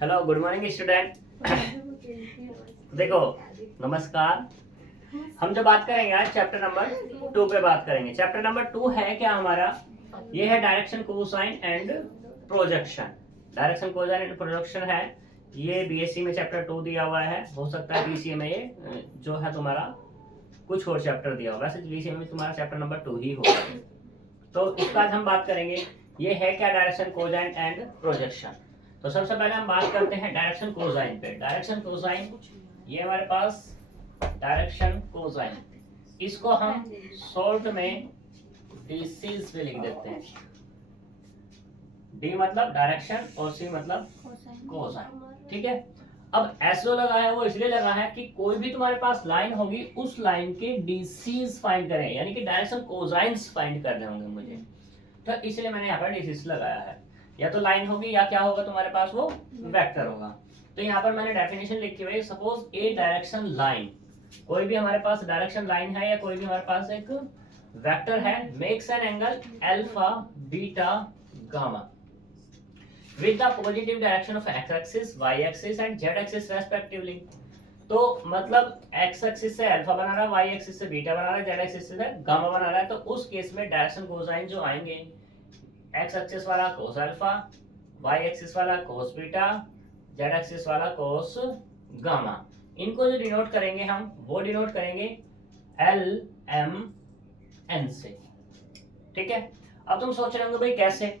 Hello good morning student. देखो, नमस्कार। हम जो बात करेंगे आज चैप्टर नंबर 2 पे बात करेंगे। चैप्टर नंबर 2 है क्या हमारा, ये है direction cosine and projection. Direction cosine and projection है, ये बीएससी में चैप्टर 2 दिया हुआ है। हो सकता है बीसीए में ये जो है तुम्हारा कुछ और चैप्टर दिया हुआ, वैसे बीसीए में तुम्हारा चैप्टर नंबर 2 ही होगा। तो इसका आज हम बात करेंगे, ये है क्या डायरेक्शन कोसाइन एंड प्रोजेक्शन। तो सबसे पहले हम बात करते हैं डायरेक्शन कोसाइन पे। डायरेक्शन कोसाइन, ये हमारे पास डायरेक्शन कोसाइन, इसको हम शॉर्ट में डीसीज पे लिख देते हैं। डी मतलब डायरेक्शन और सी मतलब कोसाइन, ठीक है। अब एसओ लगा है, वो इसलिए लगा है कि कोई भी तुम्हारे पास लाइन होगी, उस लाइन के डीसीज फाइंड करें, यानी कि डायरेक्शन कोसाइन्स फाइंड करने होंगे मुझे। तो इसलिए मैंने यहाँ पर डीसीज लगाया है। या तो लाइन होगी या क्या होगा तुम्हारे पास, वो वेक्टर होगा। तो यहाँ पर मैंने डेफिनेशन लिखी हुई है, सपोज ए डायरेक्शन लाइन, कोई भी हमारे पास डायरेक्शन लाइन है या कोई भी हमारे पास एक वेक्टर है, makes an angle alpha beta gamma with the positive direction of x axis, y axis and z axis respectively। तो मतलब x एक्सिस से अल्फा बना रहा है, y एक्सिस से बीटा बना रहा है, z एक्सिस से गामा बना रहा है। तो उस केस में डायरेक्शन कोसाइन जो आएंगे, x एक्सिस वाला cos अल्फा, y एक्सिस वाला cos बीटा, z एक्सिस वाला cos गामा, इनको जो डिनोट करेंगे हम, वो डिनोट करेंगे l m n से, ठीक है। अब तुम सोच रहे होंगे भाई कैसे,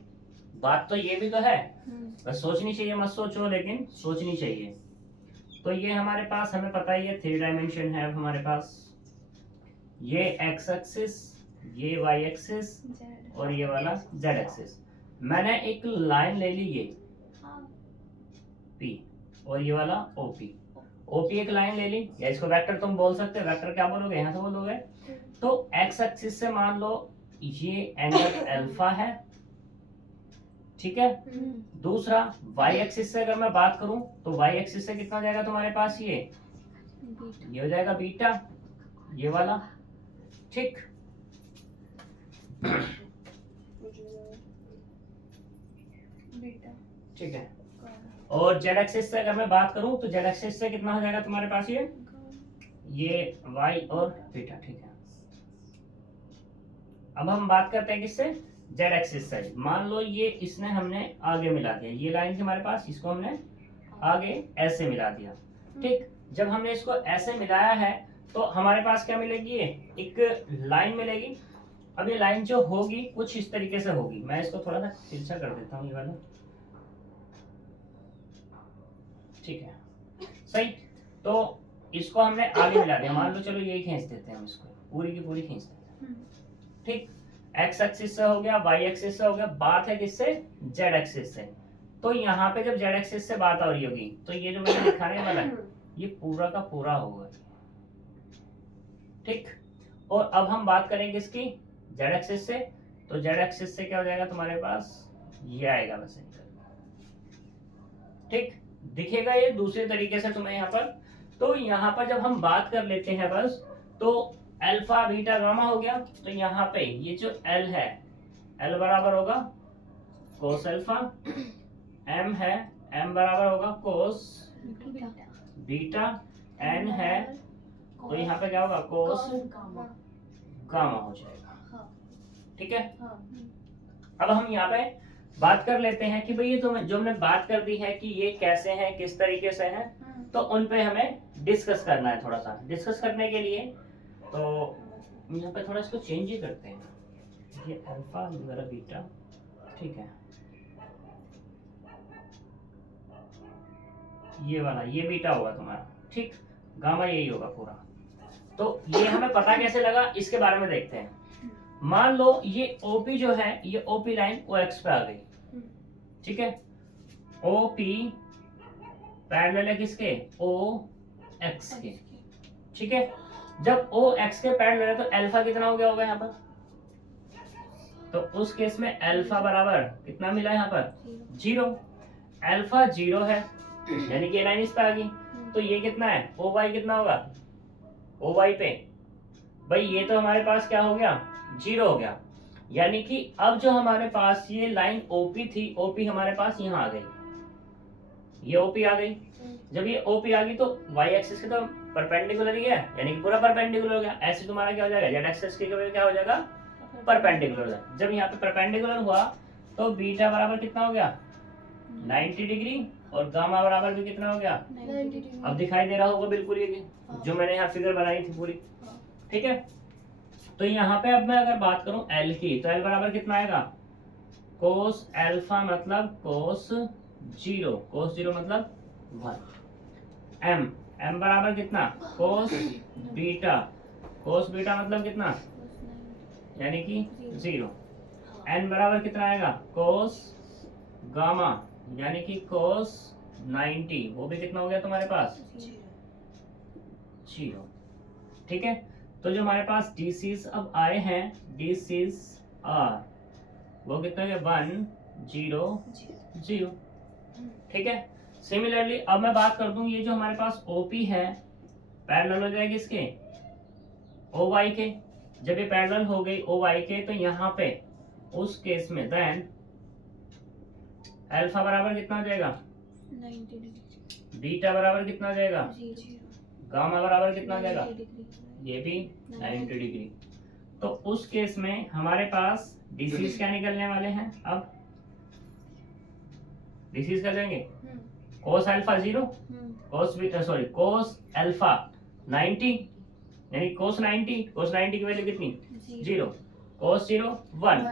बात तो ये भी तो है, बस सोचनी चाहिए, मत सोचो लेकिन सोचनी चाहिए। तो ये हमारे पास, हमें पता ही है 3 डायमेंशन है हमारे पास, ये x एक्सिस, ये y एक्सिस और ये वाला z एक्सिस। मैंने एक लाइन ले ली, ये P और ये वाला OP एक लाइन ले ली, या इसको वेक्टर तुम बोल सकते हो। वेक्टर क्या बोलोगे, यहाँ से बोलोगे। तो x एक्सिस से मान लो ये एंगल अल्फा है, ठीक है। दूसरा y एक्सिस से अगर मैं बात करूं तो y एक्सिस से कितना जाएगा तुम्हारे पास, ये हो जाएगा बीटा, ये वाला, ठीक। ठीक है। और z एक्सिस से अगर मैं बात करूं तो z एक्सिस से कितना हो जाएगा तुम्हारे पास, ये y और बीटा, ठीक है। अब हम बात करते हैं किससे, z एक्सिस से। मान लो ये इसने हमने आगे मिला दिया, ये लाइन थी हमारे पास, इसको हमने आगे ऐसे मिला दिया, ठीक। जब हमने इसको ऐसे मिलाया है तो हमारे पास क्या मिलेगी, एक लाइन मिलेगी। अब ये लाइन जो होगी कुछ इस तरीके से होगी, मैं इसको थोड़ा सा तिरछा कर देता हूँ, ये वाला, ठीक है, सही। तो इसको हमने आगे मिला दिया, मान लो चलो ये खींच देते हैं, हम इसको पूरी की पूरी खींच देते हैं, ठीक। x एक्सिस से हो गया, y एक्सिस से हो गया, बात है किससे, z एक्सिस से। तो यहाँ पे जब z एक्सिस से बात हो रही होगी तो ये जो मैंने दिखाने वाला है, ये पूरा का पूरा होगा, ठीक। और अब हम बात करेंगे इसकी z एक्सिस से, तो z एक्सिस से क्या हो जाएगा तुम्हारे पास, ये आएगा वैसे, ठीक। दिखेगा ये दूसरे तरीके से तुम्हें यहाँ पर। तो यहाँ पर जब हम बात कर लेते हैं बस, तो अल्फा बीटा गामा हो गया। तो यहाँ पे ये जो L है, L बराबर होगा कोस अल्फा, M है, M बराबर होगा कोस बीटा, N है, तो यहाँ पे क्या होगा, कोस गामा हो जाएगा, ठीक है। अब हम यहाँ पे बात कर लेते हैं कि भाई ये तो जो हमने बात कर दी है कि ये कैसे है, किस तरीके से है, तो उन पे हमें डिस्कस करना है। थोड़ा सा डिस्कस करने के लिए तो यहाँ पे थोड़ा इसको चेंज ही करते हैं, ये अल्फा वगैरह बीटा, ठीक है, ये वाला ये बीटा होगा तुम्हारा, ठीक। गामा यही होगा पूरा। तो ये हमें पता कैसे लगा, इसके बारे में देखते हैं। मान लो ये OP जो है, ये OP लाइन OX पे आ गई, ठीक है। OP पैरेलल है किसके, OX के, ठीक है। जब OX के पैरेलल है तो अल्फा कितना हो गया होगा यहाँ पर, तो उस केस में अल्फा बराबर कितना मिला यहाँ पर, 0। अल्फा 0 है, यानी कि लाइन इस पे आ गई। तो ये कितना है, OY कितना होगा, OY पे भाई ये तो हमारे पास क्या हो गया, 0 हो गया। यानी कि अब जो हमारे पास ये लाइन OP थी, OP हमारे पास यहाँ आ गई, ये ओपी आ गई। जब ये ओपी आ गई तो वाई एक्सिस के तो परपेंडिकुलर ही है, यानी कि पूरा परपेंडिकुलर हो गया। ऐसे तुम्हारा क्या हो जाएगा, जेड एक्सिस के क्या हो जाएगा, परपेंडिकुलर हो जाएगा। जब यहाँ पे परपेंडिकुलर हुआ तो बीटा बराबर कितना हो गया, 90 डिग्री, और गामा बराबर भी कितना हो गया, अब दिखाई दे रहा होगा बिल्कुल ये जो मैंने यहाँ फिगर बनाई थी पूरी, ठीक है। तो यहाँ पे अब मैं अगर बात करूं एल की, तो एल बराबर कितना आएगा, कोस एल्फा मतलब कोस 0, कोस 0 मतलब 1। एम बराबर कितना, कोस बीटा, कोस बीटा मतलब कितना, यानी कि 0। एन बराबर कितना आएगा, कोस गामा, यानी कि कोस 90, वो भी कितना हो गया तुम्हारे पास, 0, ठीक है। तो जो हमारे पास डीसीज अब आए हैं, डीसीज आर, वो कितना है, 1 0 0, ठीक है। सिमिलरली अब मैं बात कर दूं, ये जो हमारे पास ओपी है पैरेलल हो जाएगी इसके ओ वाई के। जब ये पैरेलल हो गई ओ वाई के, तो यहाँ पे उस केस में देन अल्फा बराबर कितना हो जाएगा, 90 डिग्री, बीटा बराबर कितना हो जाएगा, 0, गामा बराबर कितना हो जाएगा, 90 डिग्री, ये भी 90 डिग्री। तो उस केस में हमारे पास डिसीज क्या निकलने वाले हैं, अब डिसीज कर देंगे, cos alpha 0, cos beta sorry cos alpha 90, यानी कोस 90 की वैल्यू कितनी, 0, कोस 0 1,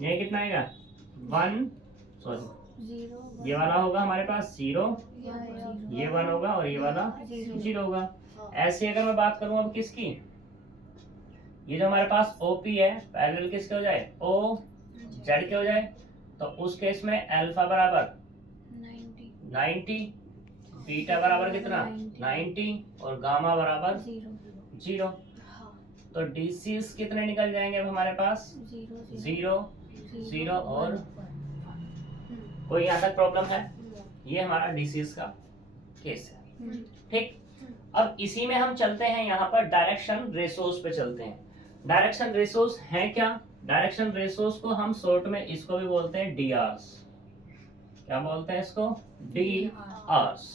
ये कितना आएगा 1, सॉरी 0, ये वाला होगा हमारे पास 0, ये 1 होगा और ये वाला 0 होगा। ऐसे अगर मैं बात करूं अब किसकी, ये जो हमारे पास ओपी है पैरेलल किसके हो जाए, ओ जेड के हो जाए, तो उस केस में अल्फा बराबर 90, बीटा बराबर कितना 90, और गामा बराबर 0। तो डीसीज कितने निकल जाएंगे अब हमारे पास, 0 0 और कोई यहाँ तक प्रॉब्लम है, ये हमारा डीसीज का केस है, ठीक। अब इसी में हम चलते हैं यहाँ पर डायरेक्शन रेशोस पे चलते हैं। डायरेक्शन रेशोस है क्या, डायरेक्शन रेशोस को हम शॉर्ट में इसको भी बोलते हैं डीआरस। क्या बोलते हैं इसको, डीआरस।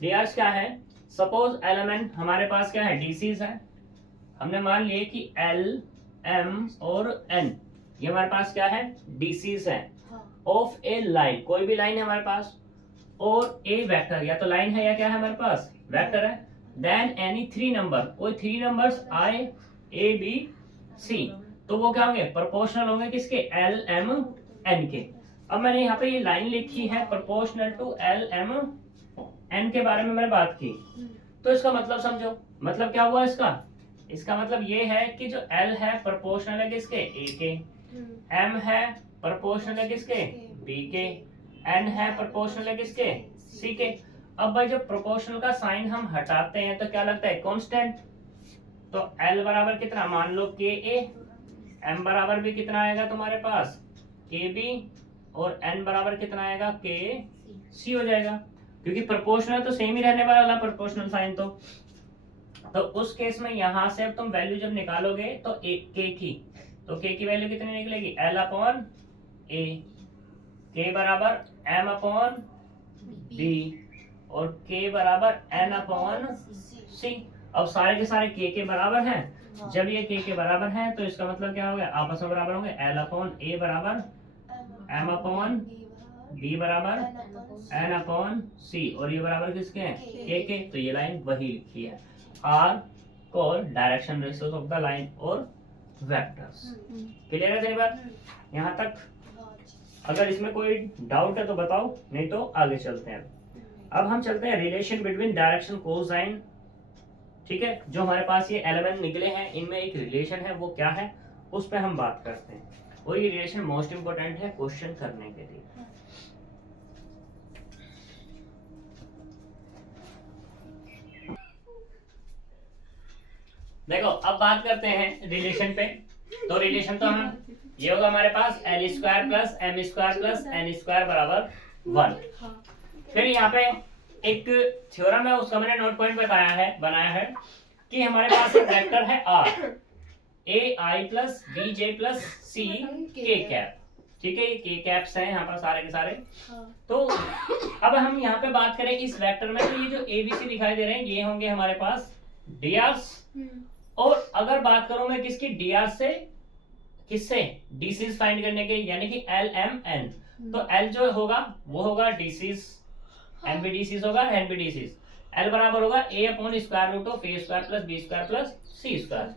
डीआरस क्या है, सपोज एलिमेंट हमारे पास क्या है, डीसीज है। हमने मान लिए कि एल एम और एन ये हमारे पास क्या है, डीसीज है ऑफ ए लाइन, कोई भी लाइन है हमारे पास, और ए वेक्टर, या तो लाइन है या क्या है हमारे पास, वेक्टर है। देन एनी 3 नंबर, कोई 3 नंबर्स आई ए बी सी, तो वो क्या होंगे, प्रोपोर्शनल होंगे किसके, एल एम एन के। अब मैंने यहाँ पे ये लाइन लिखी है proportional to L M N के बारे में मैंने बात की, तो इसका मतलब समझो, मतलब क्या हुआ इसका, इसका मतलब ये है कि जो एल है प्रोपोर्शनल है किसके, ए के, एम है प्रोपोर्शनल है किसके, बी के, एन है प्रोपोर्शनल है किसके, सी के। अब भाई जब प्रोपोर्शनल का साइन हम हटाते हैं तो क्या लगता है, कांस्टेंट। तो एल बराबर कितना, मान लो के ए, एम बराबर भी कितना आएगा तुम्हारे पास, के बी, और एन बराबर कितना आएगा, के सी हो जाएगा, क्योंकि प्रोपोर्शनल तो सेम ही रहने वाला प्रोपोर्शनल साइन। तो उस केस में यहां से अब तुम वैल्यू जब निकालोगे तो के की वैल्यू कितनी निकलेगी, एल अपॉन ए, के बराबर एम अपॉन बी, और के बराबर एन अपॉन सी। अब सारे के सारे के बराबर हैं, जब ये के बराबर हैं तो इसका मतलब क्या हो गया, आपस में बराबर होंगे, एल अपॉन ए बराबर एम अपॉन बी बराबर एन अपॉन सी, और ये बराबर किसके हैं, के। तो ये लाइन वही लिखी है, are call direction ratios of the line और वेक्टर्स। क्लियर है तेरी बात यहाँ तक? अगर इसमें कोई डाउट है तो बताओ, नहीं तो आगे चलते हैं। अब हम चलते हैं रिलेशन बिटवीन डायरेक्शन कोसाइन, ठीक है। जो हमारे पास ये एलिमेंट निकले हैं इनमें एक रिलेशन है, वो क्या है उस पर हम बात करते हैं, और ये रिलेशन मोस्ट इंपोर्टेंट है क्वेश्चन करने के लिए। देखो अब बात करते हैं रिलेशन पे। तो रिलेशन तो हम ये होगा हमारे पास L square plus M square plus N square बराबर 1। फिर यहाँ पे एक थ्योरम है, उसका मैंने नोट पॉइंट बनाया है कि हमारे पास एक वेक्टर है R, A I plus B J plus C K cap, ठीक है। ये के कैप्स हैं यहाँ पर सारे के सारे। तो अब हम यहाँ पे बात करें इस वेक्टर में, तो ये जो ABC दिखाई दे रहे हैं ये होंगे हमारे पास drs, और अगर बात करूं मैं किसकी dr से किससे DCs फाइंड करने के, यानी कि LMN, तो L जो होगा वो होगा DCs, NBDCs होगा, NBDCs L बराबर होगा a upon square root of a square plus b square plus c square,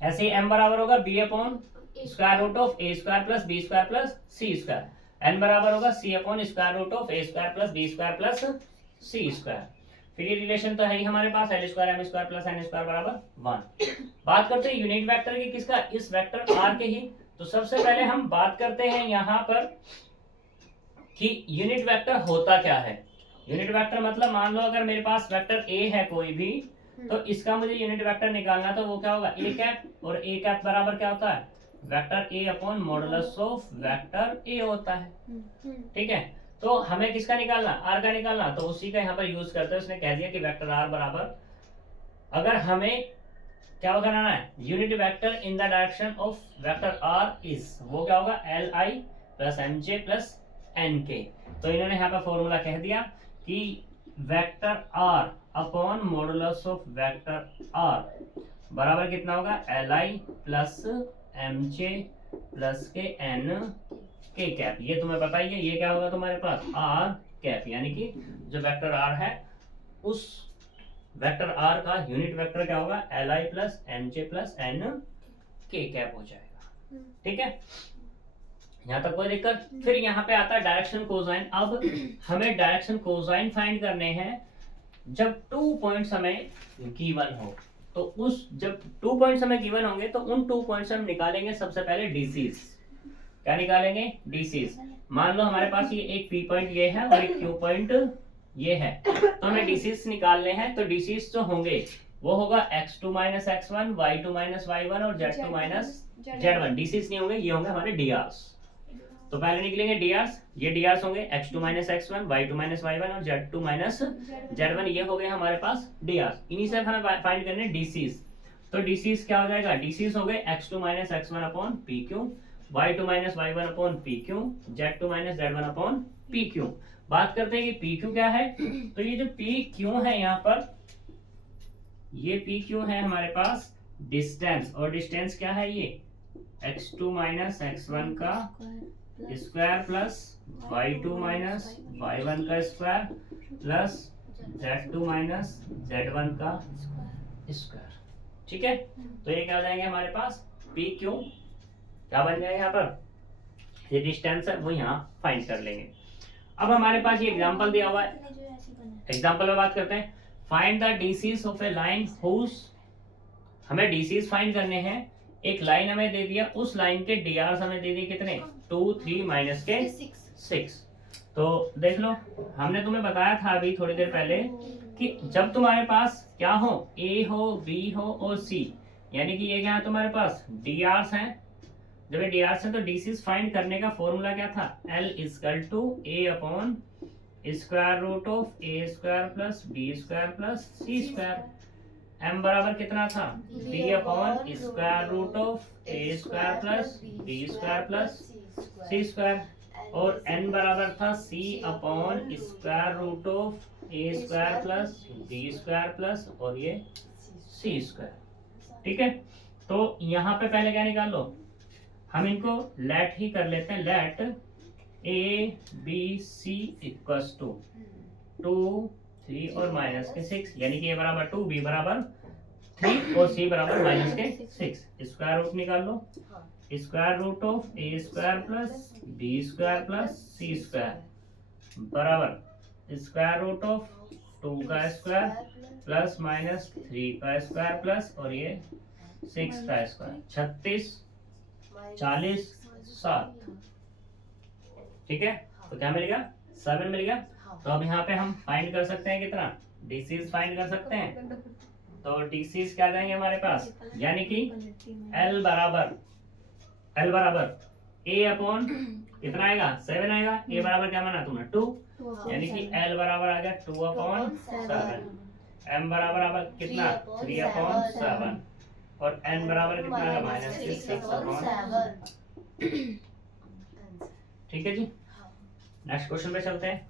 ऐसे ही m बराबर होगा b upon square root of a square plus b square plus c square, n बराबर होगा c upon square root of a square plus b square plus c square. फिर ये relation तो है ही हमारे पास L square m square plus n square बराबर 1। बात करते हैं यूनिट वेक्टर की, किसका, इस वेक्टर r के ही। तो सबसे पहले हम बात करते हैं यहाँ पर कि यूनिट वेक्टर होता क्या है। यूनिट वेक्टर मतलब मान लो अगर मेरे पास वेक्टर a है कोई भी, तो इसका मुझे यूनिट वेक्टर निकालना, तो वो क्या होगा a कैप, और a कैप बराबर क्या होता है vector a upon modulus of vector a होता है। ठीक है, तो हमें किसका निकालना, r का निकालना, तो उसी का यहाँ पर यूज करते हैं। उसने कह दिया कि वेक्टर r बराबर, अगर हमें क्या बनाना है unit vector in the direction of vector r is, वो क्या होगा li plus mj plus nk। तो इन्होंने यहाँ पर फॉर्मूला कह दिया कि vector r upon modulus of vector r बराबर कितना होगा li प्लस mj प्लस के n के कैप। ये तुम्हें पता ही है, ये क्या होगा तुम्हारे पास r कैप, यानी कि जो वेक्टर r है उस वेक्टर r का यूनिट वेक्टर क्या होगा li plus mj plus n के कैप हो जाएगा। ठीक है, यहाँ तक कोई दिक्कत। फिर यहाँ पे आता है डायरेक्शन कोसाइन। अब हमें डायरेक्शन कोसाइन फाइंड करने हैं जब 2 पॉइंट्स हमें गिवन हो। तो उस जब 2 पॉइंट्स हमें गिवन होंगे तो उन 2 पॉइंट्स हम निकालेंगे सबसे पहले डीसीज। क्या निकालेंगे, डीसीज। मान लो हमारे पास ये एक पी पॉइंट ये है और एक क्यू पॉइंट ये है, तो हमें डीसीज निकालने हैं। तो डीसीज जो होंगे वो होगा x2 minus x1, y2 minus y1 और z2 माइनस z1। डीसीज नहीं होंगे, ये होंगे हमारे डीआरस। तो पहले निकलेंगे डीआरस, ये डीआरस होंगे x2 minus x1, y2 minus y1 और z2 माइनस z1, ये हो गए हमारे पास डीआरस। इन्हीं से हमें फाइंड करने डीसीज। तो डीसीज क्या हो जाएगा, डीसीज हो गए x2 minus x1 upon pq, y2 minus y1 upon pq, z2 minus z1 upon pq। बात करते हैं कि pq क्या है। तो ये जो pq है यहाँ पर, ये pq है हमारे पास डिस्टेंस, और डिस्टेंस क्या है ये x2 माइनस x1 का square plus y2 minus y1 का square plus z2 minus z1 का स्क्वायर। ठीक है, तो ये क्या हो जाएंगे हमारे पास pq, क्या बन जाएगा यहाँ पर, ये डिस्टेंस है वो यहाँ फाइंड कर लेंगे। अब हमारे पास ये एग्जांपल दिया हुआ है, एग्जांपल में बात करते हैं। Find the DCs of a line whose, हमें डीसीज फाइंड करने हैं। एक लाइन हमें दे दिया, उस लाइन के डीआर हमें दे दिए कितने 2, 3 माइनस के 6। तो देख लो, हमने तुम्हें बताया था अभी थोड़ी देर पहले कि जब तुम्हारे पास क्या हो, ए हो, बी हो और सी, यानी कि ये क्या है तुम्हारे पास डीआर्स हैं। जब ये डीआर्स है तो डीसीज फाइंड करने का फॉर्मूला क्या था, L equal to a upon square root of A square plus B square plus C square. m बराबर कितना था, b upon square root of A square plus B square plus C square, और n बराबर था c upon square root of A square plus B square plus और ये सी square. ठीक है, तो यहाँ पे पहले क्या निकाल लो, हम इनको लेट ही कर लेते हैं। Let a b c equals to 2, 3 और माइनस के 6, यानी कि ए बराबर 2, बी बराबर 3 और सी बराबर माइनस के 6। स्क्वायर रूट निकाल लो, square root of A square plus B square plus C square बराबर स्क्वायर रूट ऑफ 2 का स्क्वायर प्लस माइनस 3 का स्क्वायर प्लस और ये 6 का स्क्वायर, 36, 40, 7। ठीक है, तो क्या मिलेगा 7 मिल गया। तो अब यहाँ पे हम फाइंड कर सकते हैं कितना, डीसीज फाइंड कर सकते हैं। तो डीसीज क्या जाएंगे हमारे पास, यानी कि L बराबर A अपॉन कितना आएगा 7 आएगा। A बराबर क्या माना तुमने 2, यानी कि L बराबर आ गया 2 अपॉन 7। M बराबर कितना 3 अपॉन 7 और N बराबर कितना आएगा माइनस 6 अपॉन। ठीक है जी, नेक्स्ट क्वेश्चन पे चलते हैं।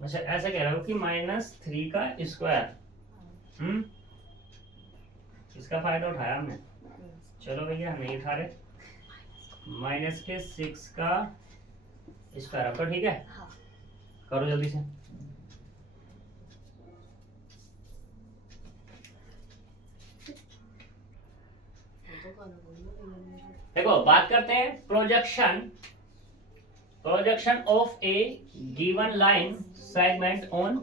अच्छा ऐसे कह रहे हो कि -3 का स्क्वायर। इसका फायदा उठाया हमने। चलो भैया हम नहीं उठा रहे। -6 का स्क्वायर। अब तो ठीक है, करो जल्दी से। देखो बात करते हैं projection of A given line segment on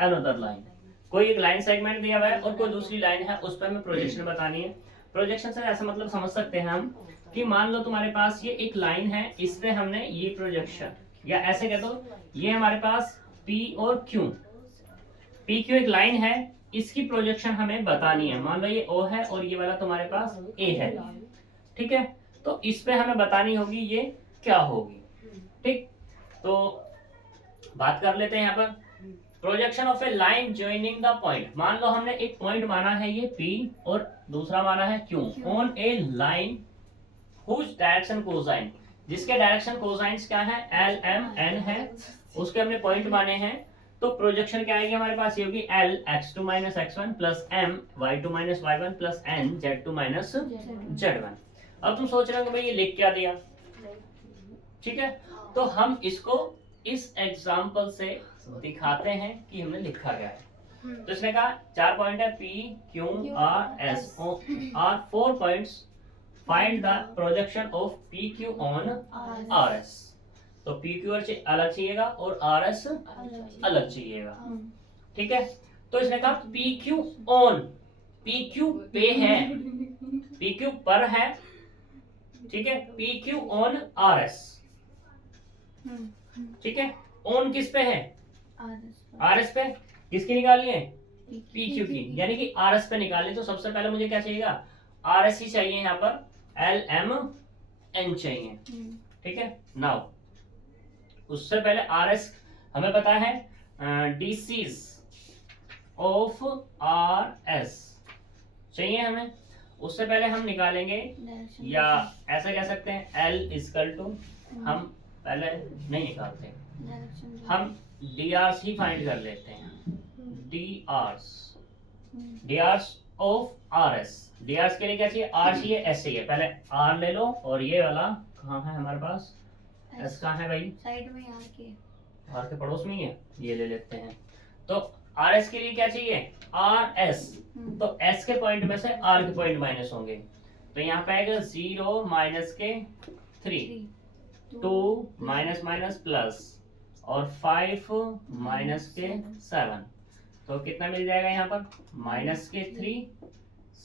another line. कोई एक लाइन सेगमेंट दिया हुआ है और कोई दूसरी लाइन है, उस पर हमें प्रोजेक्शन बतानी है। प्रोजेक्शन से ऐसा मतलब समझ सकते हैं हम कि मान लो तुम्हारे पास ये एक लाइन है, इस पे हमने ये प्रोजेक्शन, या ऐसे कह दो ये हमारे पास P और Q एक लाइन है, इसकी प्रोजेक्शन हमें बतानी है। मान लो ये O है और ये वाला तुम्हारे पास A है, ठीक है। तो इस पे हमें बतानी होगी ये क्या होगी, ठीक। तो बात कर लेते हैं यहाँ पर projection of a line joining the point. मान लो हमने एक पॉइंट माना है ये P और दूसरा माना है Q on a line whose direction cosine, जिसके डायरेक्शन कोसाइंस क्या है, L M N है, उसके हमने पॉइंट माने हैं। तो प्रोजेक्शन क्या आएगी हमारे पास, ये होगी L x2 - x1 plus M y2 - y1 plus N z2 - z1। अब तुम सोच रहे हो कि भाई ये लिख क्या दिया, ठीक है। तो हम इसको इस एग्जाम्पल से दिखाते हैं कि हमने लिखा क्या है। तो इसने कहा 4 पॉइंट है P Q R S R 4 points, find the projection of P Q on R S। तो P Q अलग चाहिएगा और R S अलग चाहिएगा, ठीक है। तो इसने कहा P Q on, P Q पे है, P Q पर है, ठीक है। P Q on R S, ठीक है। ऑन किस पे है, R S पे। किसकी निकालनी है, P Q की, यानी कि R S पे निकालनी। तो सबसे पहले मुझे क्या चाहिएगा, R S ही चाहिए, यहाँ पर L M N चाहिए, ठीक है। नाउ उससे पहले R S हमें पता है DCs ऑफ R S चाहिए हमें। उससे पहले हम निकालेंगे, या ऐसा कह सकते हैं L इक्वल टू, हम पहले नहीं निकालते, हम DRs ही फाइंड कर लेते हैं। DRs of RS। DRs के लिए क्या चाहिए, R चाहिए, S चाहिए। पहले R ले लो, और ये वाला कहाँ है हमारे पास, S कहाँ है भाई, साइड में R के पड़ोस में ही है, ये ले लेते हैं। तो RS के लिए क्या चाहिए, RS। तो S के पॉइंट में से R के पॉइंट माइनस होंगे, तो यहाँ पे आएगा 0 माइनस के 3, 2 माइनस माइनस प्लस, और 5 माइनस के 7। तो कितना मिल जाएगा यहाँ पर, माइनस के 3,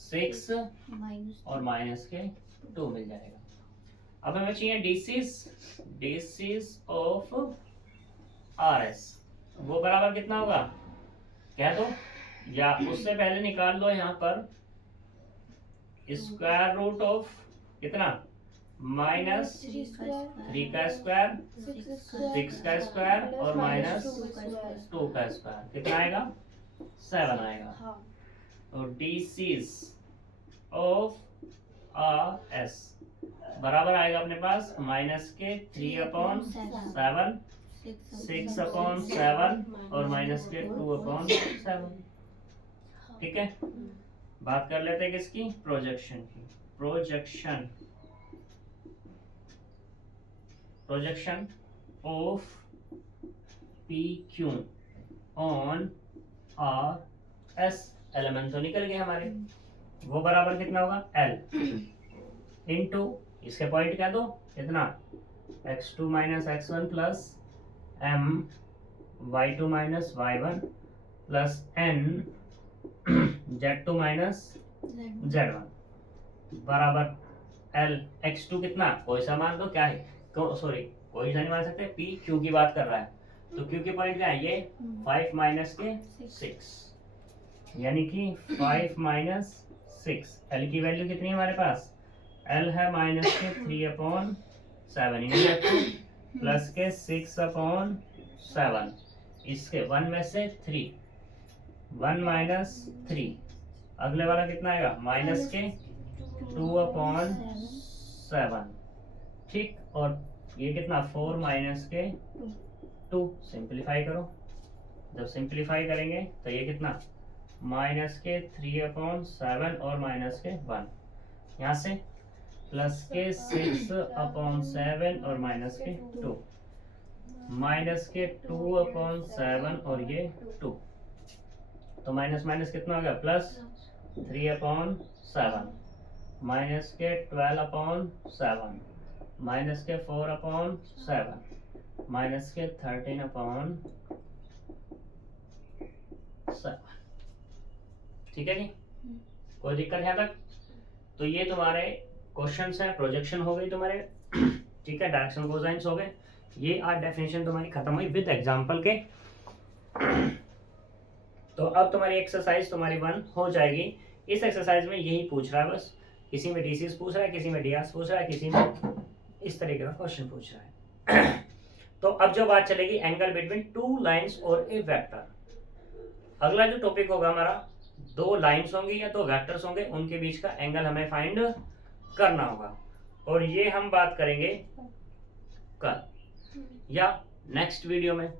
6 और माइनस के 2 मिल जाएगा। अब हमें चाहिए DCs ऑफ RS। वो बराबर कितना होगा, कह दो, या उससे पहले निकाल लो यहाँ पर स्क्वायर रूट ऑफ कितना, -3 का स्क्वायर, 6 का स्क्वायर और -2 का स्क्वायर, कितना आएगा, 7 आएगा। तो DCs ऑफ RS बराबर आएगा अपने पास -3/7, 6/7 और -2/7, ठीक है। बात कर लेते हैं किसकी, प्रोजेक्शन की। Projection of PQ on RS, element तो निकल गए हमारे, वो बराबर कितना होगा, L इंटू इसके पॉइंट क्या दो, कितना, x2 - x1 plus M y2 - y1 plus N z2 - z1 बराबर L। x2 कितना, कोई सा मान दो, क्या है, सॉरी कोई सा नहीं मान सकते, P Q की बात कर रहा है, तो Q के पॉइंट क्या है, ये 5 माइनस के 6, यानी कि 5 माइनस 6। L की वैल्यू कितनी है हमारे पास, L है माइनस के 3/7 प्लस के 6/7, इसके 1 में से 3, 1 माइनस 3, अगले वाला कितना आएगा, माइनस के 2/7, ठीक। और ये कितना, 4 माइनस के 2, सिंप्लीफाई करो, जब सिंप्लीफाई करेंगे तो ये कितना माइनस के 3/7 और माइनस के 1, यहाँ से प्लस के 6/7 और माइनस के 2, माइनस के 2/7 और ये 2, तो माइनस माइनस कितना हो गया प्लस 3/7, माइनस के 12/7, माइनस के 4/7, माइनस के 13/7। ठीक है जी, कोई दिक्कत है तक? तो ये तुम्हारे क्वेश्चंस हैं, प्रोजेक्शन हो गई तुम्हारे, ठीक है, डायरेक्शन कोसाइंस हो गए। ये आज डेफिनेशन तुम्हारी खत्म हुई विद एग्जांपल के। तो अब तुम्हारी एक्सरसाइज तुम्हारी 1 हो जाएगी। इस एक्सरसाइज में यही पूछ रहा है बस, किसी में डीसीएस पूछ रहा है, किसी में डीआरएस पूछ रहा है, किसी में इस तरीके का क्वेश्चन पूछ रहा है। तो अब जो बात चलेगी एंगल बिटवीन 2 लाइंस और ए वेक्टर। अगला जो टॉपिक होगा हमारा, 2 लाइंस होंगी या 2 वेक्टर्स होंगे, उनके बीच का एंगल हमें फाइंड करना होगा, और ये हम बात करेंगे कल या नेक्स्ट वीडियो में।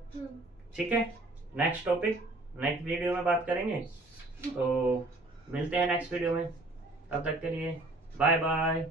ठीक है, नेक्स्ट टॉपिक नेक्स्ट वीडियो में बात करेंगे। तो मिलते हैं नेक्स्ट वीडियो में, तब तक के लिए बाय बाय।